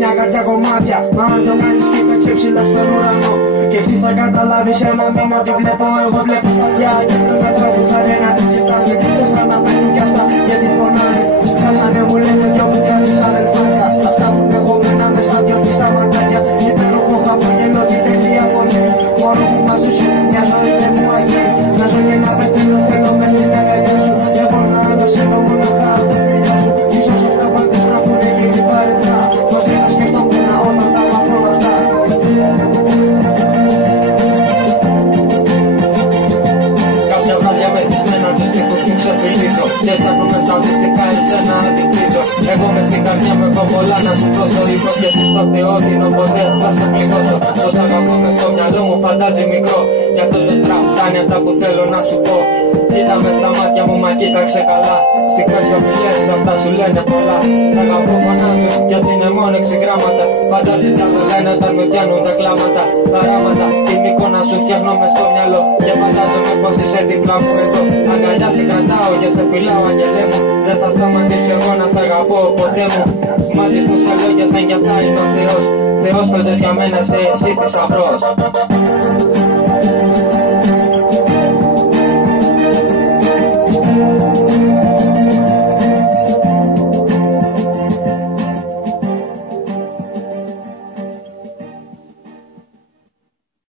Μια καρδιά κομμάτια, μα αν το κάνεις κοίταξε ψηλά στον ουρανό. Και εσύ θα καταλάβεις ένα μήνα ότι βλέπω, εγώ βλέπω σταδιά. Και αυτό με τραγουδάνε να την κοιτάνε. Πώς θα αναπαίνουν κι αυτά γιατί πονάνε. Χάσανε μου λένε δυο μου κι άλλες αδελφάκια. Αυτά που έχω μένα μέσα δυο πιστά μαντάκια. Υπέροχο χαμόγελο την τελεία φωνή. Μόνο που μαζί σου μια ζωή δεν μου αστεί. Να ζω και να πετύχω θέλω μέσα στην αγκαλιά σου. Δεν μπορώ να ανασύρω μόνο κάτω το φιλιά σου. Ίσως αυτά πάντες να έχουν γίνει παρετά. Και σταθώ μέσα οδυστικά εσένα αντικρίτω. Εγώ μες στην καρδιά μου έχω πολλά να σου δώσω. Υπόσχεση στο Θεό την οπότε θα σε πληγώσω. Πως αγαπώ μες στο μυαλό μου φαντάζει μικρό. Γι' αυτό το τραγουδάνε αυτά που θέλω να σου πω. Κοίτα μες στα μάτια μου μα κοίταξε καλά. Στιγμές σιωπηλές αυτά σου λένε πολλά. Σ' αγαπώ φωνάζουν κι ας είναι μόνο 6 γράμματα. Φαντάζει θα το λένε όταν με πιάνουν τα κλάματα. Τα ράματα την εικόνα σου φτιάχνω μες στο μυαλό. Και φαντάζομαι πως είσαι δίπλα μου εδώ. Αγκαλιά σε κρατάω και σε φυλάω αγγελέ μου. Δεν θα σταματήσω εγώ να σ' αγαπώ ποτέ μου. Μάτις μου σε λόγια σαν κι αυτά είναι ο Θεός. Θεός τότε για μένα σε εσύ θησαυρός.